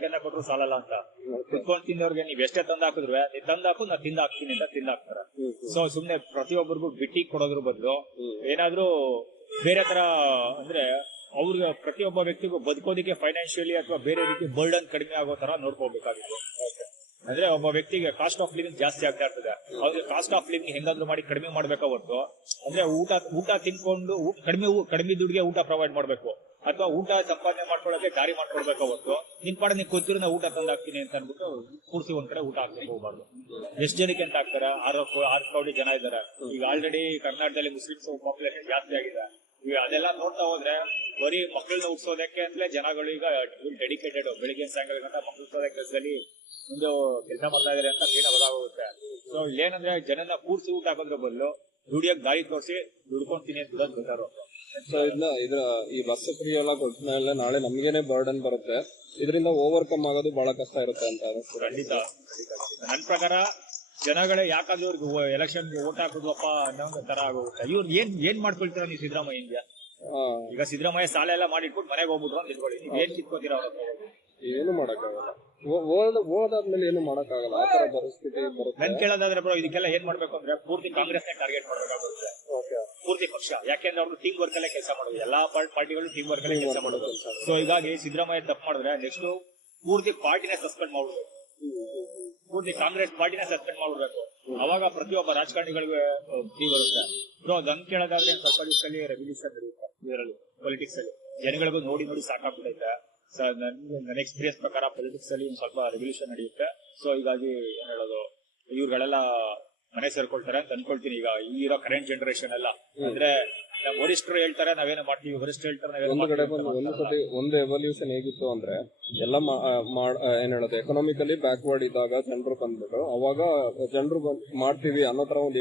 ಸಂಖ್ಯೆನ ಕೊಟ್ಟರು ಸಾಲಲ್ಲ ಅಂತ. ಕುತ್ಕೊಂಡು ತಿನ್ನೋರ್ಗೆ ನೀವ್ ಎಷ್ಟೇ ತಂದ ಹಾಕಿದ್ರು ನೀವ್ ತಂದಾಕು ನಾ ತಿಂದ ಹಾಕ್ತೀನಿ ಅಂತ ತಿಂದ ಹಾಕ್ತಾರ. ಸೊ ಸುಮ್ನೆ ಪ್ರತಿಯೊಬ್ಬರಿಗೂ ಬಿಟ್ಟಿ ಕೊಡೋದ್ರ ಬದಲು ಏನಾದ್ರೂ ಬೇರೆ ತರ ಅಂದ್ರೆ ಅವ್ರಿಗೆ ಪ್ರತಿಯೊಬ್ಬ ವ್ಯಕ್ತಿಗೂ ಬದುಕೋದಿಕ್ಕೆ ಫೈನಾನ್ಷಿಯಲಿ ಅಥವಾ ಬೇರೆ ರೀತಿ ಬರ್ಡನ್ ಕಡಿಮೆ ಆಗೋ ತರ ನೋಡ್ಕೋಬೇಕಾಗಿತ್ತು ಅಂದ್ರೆ ಒಬ್ಬ ವ್ಯಕ್ತಿಗೆ ಕಾಸ್ಟ್ ಆಫ್ ಲಿವಿಂಗ್ ಜಾಸ್ತಿ ಆಗ್ತಾ ಇರ್ತದೆ. ಅವ್ರಿಗೆ ಕಾಸ್ಟ್ ಆಫ್ ಲಿವಿಂಗ್ ಹೆಂಗಾದ್ರೂ ಮಾಡಿ ಕಡಿಮೆ ಮಾಡ್ಬೇಕಾ ಹೊರತು. ಅಂದ್ರೆ ಊಟ ಊಟ ತಿನ್ಕೊಂಡು ಕಡಿಮೆ ಕಡಿಮೆ ದುಡ್ಡಿಗೆ ಊಟ ಪ್ರೊವೈಡ್ ಮಾಡ್ಬೇಕು. ಅಥವಾ ಊಟ ಸಂಪಾದನೆ ಮಾಡ್ಕೊಳಕ್ಕೆ ದಾರಿ ಮಾಡ್ಕೊಡ್ಬೇಕು ಅವತ್ತು. ನಿನ್ ಪಾಡ ನೀನ್ ಕೂತಿರೋ ನಾ ಊಟ ತಂದಾಕ್ತೀನಿ ಅಂತ ಅನ್ಬಿಟ್ಟು ಕೂರ್ಸಿ ಒಂದ್ ಕಡೆ ಊಟ ಹಾಕ್ಬೇಕು ಹೋಗ್ಬಾರ್ದು. ಎಷ್ಟು ಜನಕ್ಕೆ ಅಂತ ಹಾಕ್ತಾರ? ಆರು ಆರು ಕೋಟಿ ಜನ ಇದ್ದಾರೆ ಈಗ ಆಲ್ರೆಡಿ ಕರ್ನಾಟಕದಲ್ಲಿ ಮುಸ್ಲಿಮ್ಸ್ ಪಾಪ್ಯುಲೇಷನ್ ಜಾಸ್ತಿ ಆಗಿದೆ. ಈಗ ಅದೆಲ್ಲ ನೋಡ್ತಾ ಹೋದ್ರೆ ಬರೀ ಮಕ್ಕಳನ್ನ ಹುಟ್ಟಿಸೋದಕ್ಕೆ ಅಂದ್ರೆ ಜನಗಳು ಈಗ ಡೆಡಿಕೇಟೆಡ್ ಬೆಳಿಗ್ಗೆ ಸಾಯಂಕಾಲ ಗಂಟ ಮಕ್ಕಳು ಕೆಲಸದಲ್ಲಿ ಒಂದು ಕೆಲಸ ಮಾಡ್ತಾ ಇದಾರೆ ಅಂತ ಕ್ಲೀನ್ ಬದಲಾಗುತ್ತೆ ಸೊ ಇಲ್ಲೇನಂದ್ರೆ ಜನನ ಕೂರ್ಸಿ ಊಟ ಹಾಕೋದ್ರ ಬದಲು ದುಡಿಯಕ್ ದಾರಿ ತೋರಿಸಿ ದುಡ್ಕೊಂತೀನಿ ಅಂತ ಗೊತ್ತಾರೋ ಸೊ ಇದನ್ನ ಇದ್ರ ಈ ಬಸ್ ಫ್ರೀ ಎಲ್ಲ ಕೊಟ್ಟ ನಾಳೆ ನಮ್ಗೇನೆ ಬರ್ಡನ್ ಬರುತ್ತೆ. ಇದರಿಂದ ಓವರ್ಕಮ್ ಆಗೋದು ಬಹಳ ಕಷ್ಟ ಇರುತ್ತೆ ಅಂತ ಖಂಡಿತ. ನನ್ನ ಪ್ರಕಾರ ಜನಗಳೇ ಯಾಕಾದ್ರೂ ಇವ್ರಿಗೆ ಎಲೆಕ್ಷನ್ ಓಟ್ ಹಾಕುದಪ್ಪ ಅನ್ನೋ ತರ ಆಗೋಗುತ್ತೆ. ಇವ್ರು ಏನ್ ಏನ್ ಮಾಡ್ಕೊಳ್ತೀರ ನೀವು ಸಿದ್ದರಾಮಯ್ಯ ಇಂಡಿಯಾ ಈಗ ಸಿದ್ದರಾಮಯ್ಯ ಸಾಲ ಎಲ್ಲ ಮಾಡಿಟ್ಬಿಟ್ಟು ಮನೆಗೆ ಹೋಗ್ಬಿಟ್ರು ಅಂತ ಇಟ್ಕೊಳ್ಳಿ. ನೀವ್ ಏನ್ ಕಿತ್ಕೋತೀರ ಏನು ಮಾಡಕ್ಕಾಗಲ್ಲ. ಓದಾದ್ಮೇಲೆ ಏನು ಮಾಡಕ್ಕಾಗಲ್ಲ. ಆ ತರ ಪರಿಸ್ಥಿತಿ ಬರುತ್ತೆ. ನನ್ ಕೇಳೋದಾದ್ರೆ ಬ್ರೋ ಇದಕ್ಕೆಲ್ಲ ಏನ್ ಮಾಡ್ಬೇಕು ಅಂದ್ರೆ ಪೂರ್ತಿ ಕಾಂಗ್ರೆಸ್ ಟಾರ್ಗೆಟ್ ಮಾಡ್ಬೇಕಾಗುತ್ತೆ. ಪೂರ್ತಿ ಪಕ್ಷ. ಯಾಕೆಂದ್ರೆ ಅವರು ಟೀಮ್ ವರ್ಕ್ ಅಲ್ಲೇ ಕೆಲಸ ಮಾಡೋದು. ಎಲ್ಲಾ ಪಾರ್ಟಿಗಳು ಟೀಮ್ ವರ್ಕ್ ಅಲ್ಲೇ ಕೆಲಸ ಮಾಡೋದು. ಸೊ ಹೀಗಾಗಿ ಸಿದ್ದರಾಮಯ್ಯ ತಪ್ಪು ಮಾಡಿದ್ರೆ ನೆಕ್ಸ್ಟ್ ಪೂರ್ತಿ ಪಾರ್ಟಿನ ಸಸ್ಪೆಂಡ್ ಮಾಡುದು ಪೂರ್ತಿ ಕಾಂಗ್ರೆಸ್ ಪಾರ್ಟಿನ ಸಸ್ಪೆಂಡ್ ಮಾಡಬೇಕು ಅವಾಗ ಪ್ರತಿಯೊಬ್ಬ ರಾಜಕಾರಣಿಗಳಿಗೆ ಬರುತ್ತೆ. ಸೊ ಅದಂಗ್ ಕೇಳೋದಾದ್ರೆ ಸ್ವಲ್ಪ ದಿವಸದಲ್ಲಿ ರೆವಲ್ಯೂಷನ್ ನಡೆಯುತ್ತೆ ಇದರಲ್ಲಿ ಪೊಲಿಟಿಕ್ಸ್ ಅಲ್ಲಿ. ಜನಗಳಿಗೂ ನೋಡಿ ನೋಡಿ ಸಾಕಾಗ್ಬಿಟ್ಟೈತೆ ಸರ್ ನನ್ಗೆ ನನ್ನ ಎಕ್ಸ್ಪೀರಿಯನ್ಸ್ ಪ್ರಕಾರ ಪೊಲಿಟಿಕ್ಸ್ ಅಲ್ಲಿ ಸ್ವಲ್ಪ ರೆವಲ್ಯೂಷನ್ ನಡೆಯುತ್ತೆ. ಸೊ ಹೀಗಾಗಿ ಏನ್ ಹೇಳೋದು ಇವ್ರುಗಳೆಲ್ಲ ಮನೆ ಸೇರ್ಕೊಳ್ತಾರೆ ಅಂತ ಅನ್ಕೊಳ್ತೀನಿ. ಈಗ ಈಗಿರೋ ಕರೆಂಟ್ ಜನರೇಷನ್ ಎಲ್ಲ. ಅಂದ್ರೆ ನಮ್ಮ ವರಿಷ್ಠರು ಹೇಳ್ತಾರೆ ನಾವೇನೋ ಮಾಡ್ತೀವಿ? ವರಿಷ್ಠರು ಹೇಳ್ತಾರೆ ಒಂದು ಕಡೆ ಬಂದು ಒಂದು ಸತಿ ಒಂದು ಎವಲ್ಯೂಷನ್ ಹೇಗಿತ್ತು ಅಂದ್ರೆ ಎಲ್ಲ ಏನ್ ಹೇಳೋದು ಎಕನಾಮಿಕಲಿ ಬ್ಯಾಕ್ವರ್ಡ್ ಇದ್ದಾಗ ಜನರು ಬಂದ್ಬಿಟ್ಟು ಅವಾಗ ಜನರು ಮಾಡ್ತೀವಿ ಅನ್ನೋ ತರ ಒಂದು